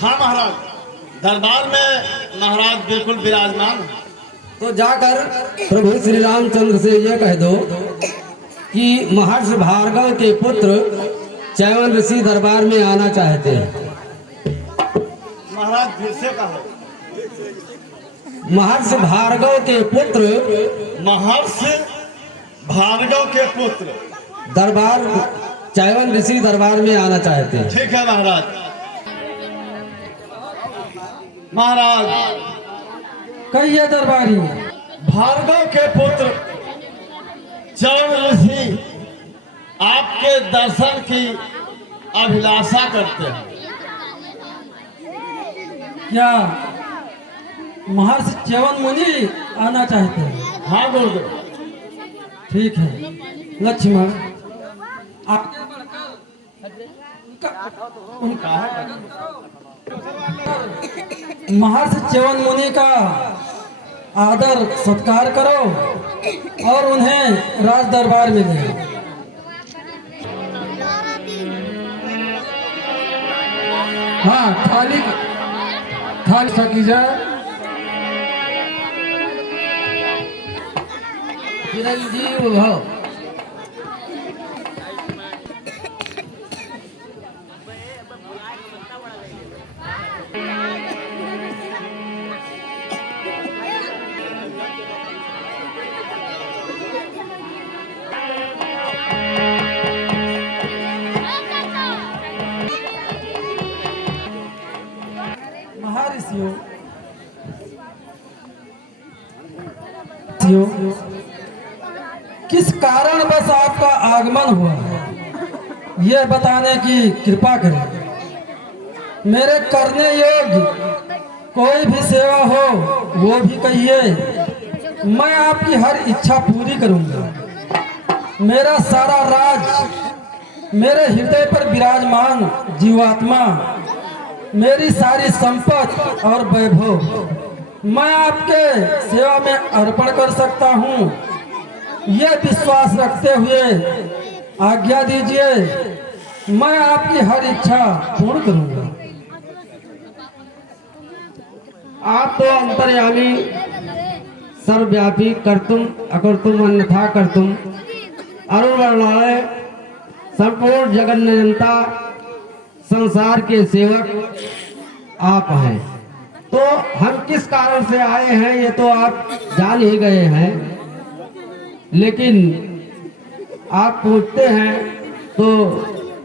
हाँ महाराज, दरबार में महाराज बिल्कुल विराजमान हैं। तो जाकर प्रभु श्री रामचंद्र से यह कह दो कि महर्षि भार्गव के पुत्र च्यवन ऋषि दरबार में आना चाहते हैं। महाराज फिर से कहा। महर्षि भार्गव के पुत्र महर्षि भार्गव के पुत्र दरबार च्यवन ऋषि दरबार में आना चाहते हैं। ठीक है महाराज। महाराज कहिए दरबारी। भार्गव के पुत्र च्यवन ऋषि आपके दर्शन की अभिलाषा करते हैं। क्या महर्षि च्यवन मुनि आना चाहते हैं? हाँ गुरुदेव। ठीक है लक्ष्मण, आगे बढ़कर उनका महर्षि च्यवन मुनि का आदर सत्कार करो और उन्हें राज दरबार में ले आओ। हाँ थाली सकी जाए। चिरंजीव भव। महर्षियों, किस कारण बस आपका आगमन हुआ यह बताने की कृपा करें। मेरे करने योग्य कोई भी सेवा हो वो भी कहिए, मैं आपकी हर इच्छा पूरी करूंगा। मेरा सारा राज मेरे हृदय पर विराजमान जीवात्मा, मेरी सारी संपत्ति और वैभव मैं आपके सेवा में अर्पण कर सकता हूँ। यह विश्वास रखते हुए आज्ञा दीजिए, मैं आपकी हर इच्छा पूर्ण करूंगा। आप तो अंतर्यामी, सर्वव्यापी, कर्तुम अकर्तुम अन्यथा कर्तुम, अरुण वर्णालय, संपूर्ण जगन्नयंता, संसार के सेवक आप हैं। तो हम किस कारण से आए हैं ये तो आप जान ही गए हैं, लेकिन आप पूछते हैं तो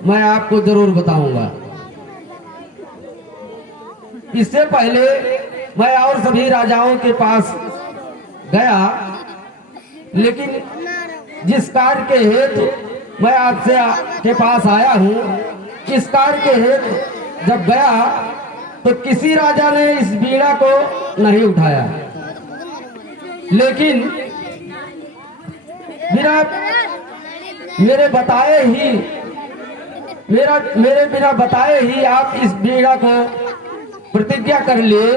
मैं आपको जरूर बताऊंगा। इससे पहले मैं और सभी राजाओं के पास गया, लेकिन जिस कार्य के हेतु मैं आपसे के पास आया हूँ, इस कार्य के हेतु जब गया तो किसी राजा ने इस बीड़ा को नहीं उठाया, लेकिन मेरे बिना बताए ही आप इस बीड़ा को प्रतिज्ञा कर लिए,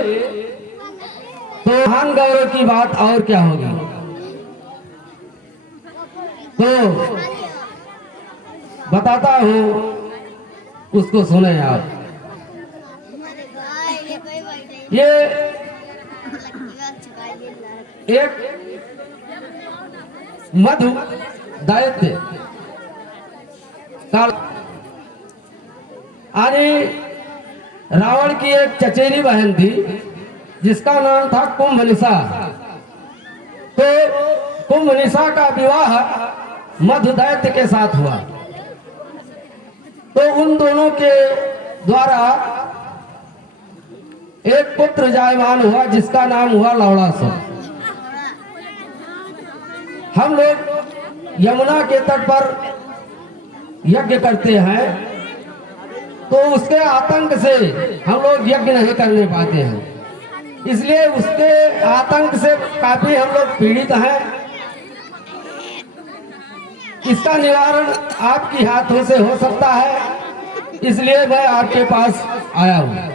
तो महान गौरव की बात और क्या होगी। तो बताता हूँ, उसको सुने आप। ये एक मधु दैत्य अरे रावण की एक चचेरी बहन थी जिसका नाम था कुंभनिशा। तो कुंभनिशा का विवाह मधु दैत्य के साथ हुआ। तो उन दोनों के द्वारा एक पुत्र जायमान हुआ जिसका नाम हुआ लवणासुर। हम लोग यमुना के तट पर यज्ञ करते हैं, तो उसके आतंक से हम लोग यज्ञ नहीं करने पाते हैं, इसलिए उसके आतंक से काफी हम लोग पीड़ित हैं। इसका निवारण आपके हाथों से हो सकता है, इसलिए मैं आपके पास आया हूँ।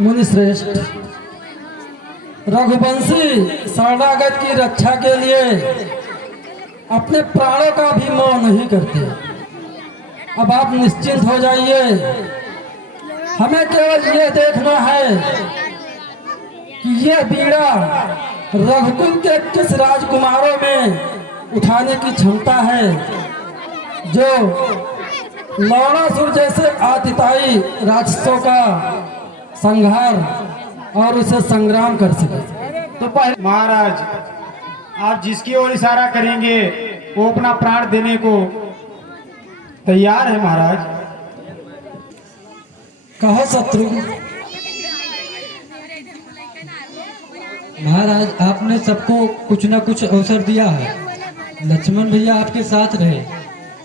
मुनिश्रेष्ठ, रघुवंशी शरणागत की रक्षा के लिए अपने प्राणों का भी मोह नहीं करते। अब आप निश्चिंत हो जाइए। हमें केवल ये देखना है कि ये बीड़ा रघुकुल के किस राजकुमारों में उठाने की क्षमता है, जो लौड़ासुर जैसे आतिताई राक्षसों का संहार और उसे संग्राम कर सके। तो पहले महाराज, आप जिसकी ओर इशारा करेंगे वो अपना प्राण देने को तैयार है महाराज। कहो शत्रुघ्न। महाराज, आपने सबको कुछ न कुछ अवसर दिया है। लक्ष्मण भैया आपके साथ रहे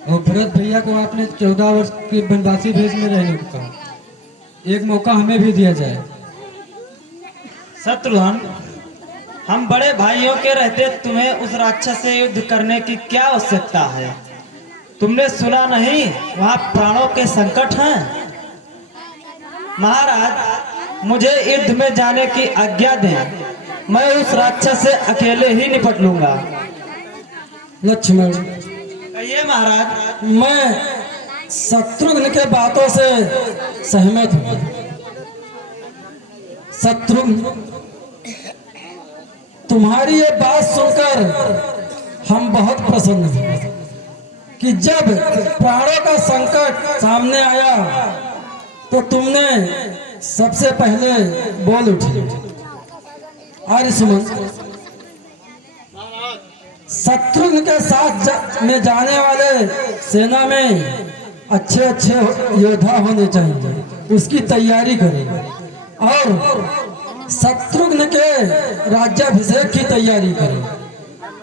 और भरत भैया को आपने 14 वर्ष के वनवासी भेष में रहने को कहा। एक मौका हमें भी दिया जाए। शत्रुघ्न, हम बड़े भाइयों के रहते तुम्हें उस राक्षस से युद्ध करने की क्या आवश्यकता है? तुमने सुना नहीं वहां प्राणों के संकट हैं? महाराज, मुझे युद्ध में जाने की आज्ञा दें। मैं उस राक्षस से अकेले ही निपट लूंगा। लक्ष्मण, कहिए महाराज। मैं शत्रुघ्न के बातों से सहमत हूँ। शत्रुघ्न, तुम्हारी ये बात सुनकर हम बहुत प्रसन्न हैं कि जब प्राणों का संकट सामने आया तो तुमने सबसे पहले बोल उठी। आर्य सुमन, शत्रुघ्न के साथ में जाने वाले सेना में अच्छे अच्छे योद्धा होने चाहिए, उसकी तैयारी करें और शत्रुघ्न के राज्याभिषेक की तैयारी करें।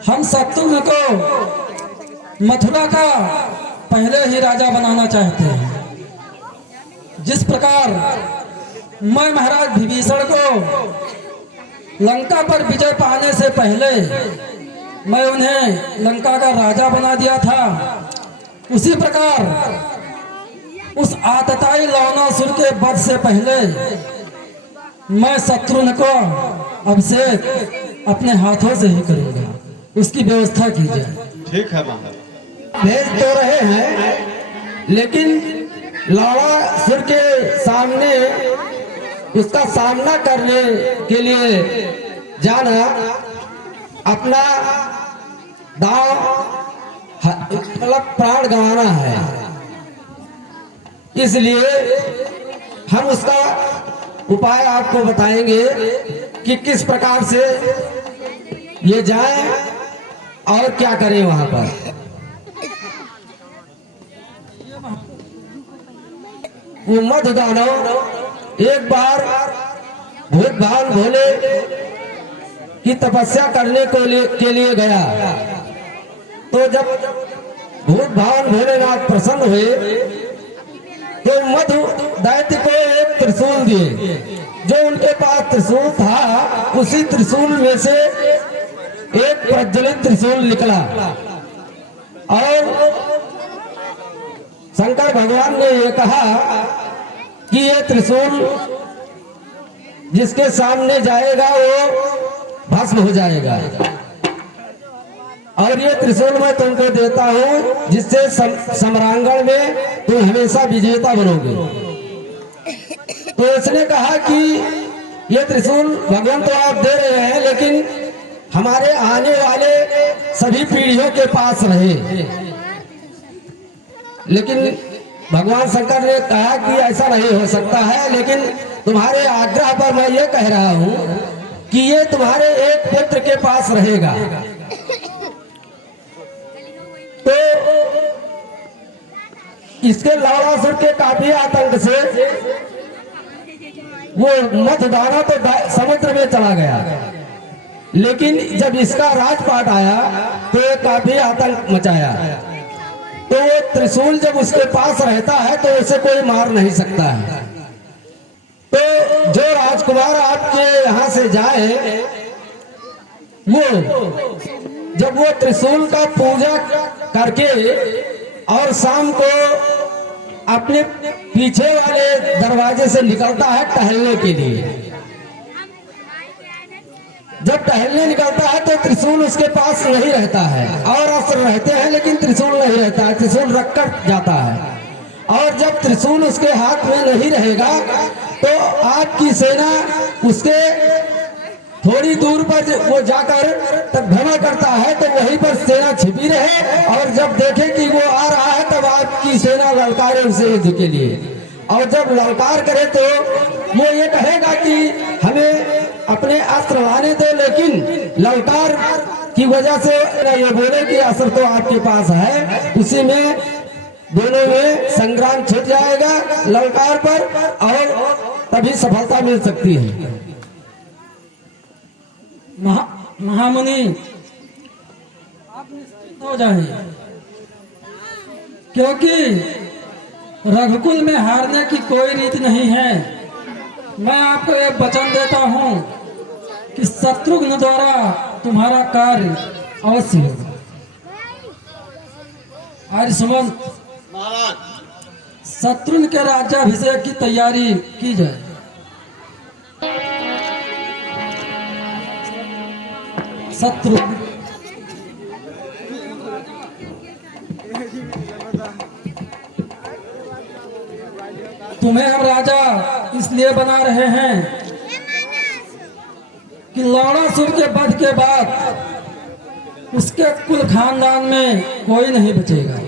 हम शत्रुघ्न को मथुरा का पहले ही राजा बनाना चाहते हैं। जिस प्रकार मैं महाराज विभीषण को लंका पर विजय पाने से पहले मैं उन्हें लंका का राजा बना दिया था, उसी प्रकार उस आतताई लवणासुर के वध से पहले मैं शत्रुघ्न को अभिषेक अपने हाथों से ही करूंगा। उसकी व्यवस्था की जाए। ठीक है महाराज। भेज तो रहे हैं, लेकिन लौड़ासुर के सामने उसका सामना करने के लिए जाना, अपना दांव मतलब प्राण गंवाना है। इसलिए हम उसका उपाय आपको बताएंगे कि किस प्रकार से ये जाए और क्या करें वहां पर। वो मधु दानव एक बार भूत भान भोले की तपस्या करने के लिए गया, तो जब भूत भान भोलेनाथ प्रसन्न हुए तो मधु दैत्य को एक त्रिशूल दिए। जो उनके पास त्रिशूल था, उसी त्रिशूल में से एक प्रज्वलित त्रिशूल निकला और शंकर भगवान ने ये कहा कि ये त्रिशूल जिसके सामने जाएगा वो भस्म हो जाएगा, और ये त्रिशूल मैं तुमको देता हूँ जिससे सम्रांगण में तुम हमेशा विजेता बनोगे। तो इसने कहा कि ये त्रिशूल भगवान तो आप दे रहे हैं, लेकिन हमारे आने वाले सभी पीढ़ियों के पास रहे। लेकिन भगवान शंकर ने कहा कि ऐसा नहीं हो सकता है, लेकिन तुम्हारे आग्रह पर मैं ये कह रहा हूँ कि ये तुम्हारे एक पुत्र के पास रहेगा। तो इसके लौड़ासुर के काफी आतंक से वो मधुदाना तो समुद्र में चला गया, लेकिन जब इसका राजपाट आया तो ये काफी आतंक मचाया। तो वो त्रिशूल जब उसके पास रहता है तो उसे कोई मार नहीं सकता है। तो जो राजकुमार आपके यहाँ से जाए, वो जब वो त्रिशूल का पूजा करके और शाम को अपने पीछे वाले दरवाजे से निकलता है टहलने के लिए, जब टहलने निकलता है तो त्रिशूल उसके पास नहीं रहता है, और अस्त्र रहते हैं लेकिन त्रिशूल नहीं रहता है, त्रिशूल रखकर जाता है। और जब त्रिशूल उसके हाथ में नहीं रहेगा तो आपकी सेना उसके थोड़ी दूर पर वो जाकर तब भ्रमण करता है, तो वहीं पर सेना छिपी रहे और जब देखे कि वो आ रहा है तब आपकी सेना ललकारे उसे युद्ध के लिए। और जब ललकार करे तो वो ये कहेगा कि हमें अपने अस्त्र लाने दो, लेकिन ललकार की वजह से ये बोले कि अस्त्र तो आपके पास है। उसी में दोनों में संग्राम छिड़ जाएगा ललकार पर और तभी सफलता मिल सकती है। महामुनि आप निश्चिंत हो जाएं, क्योंकि रघुकुल में हारने की कोई रीत नहीं है। मैं आपको एक वचन देता हूं कि शत्रुघ्न द्वारा तुम्हारा कार्य अवश्य होगा। आज सुमन महाराज शत्रुघ्न के राज्याभिषेक की तैयारी की जाए। शत्रुघ्न तुम्हें हम राजा इसलिए बना रहे हैं कि लौड़ासुर के वध के बाद उसके कुल खानदान में कोई नहीं बचेगा।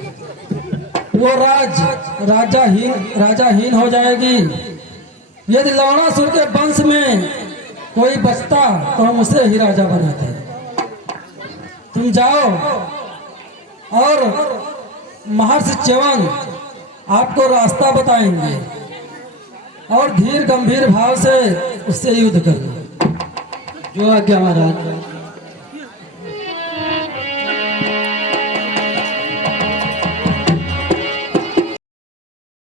वो राजाहीन हो जाएगी। यदि लौड़ासुर के वंश में कोई बचता तो हम उसे ही राजा बनाते। तुम जाओ और महर्षि च्यवन आपको रास्ता बताएंगे और धीर गंभीर भाव से उससे युद्ध करना। जो आज्ञा महाराज।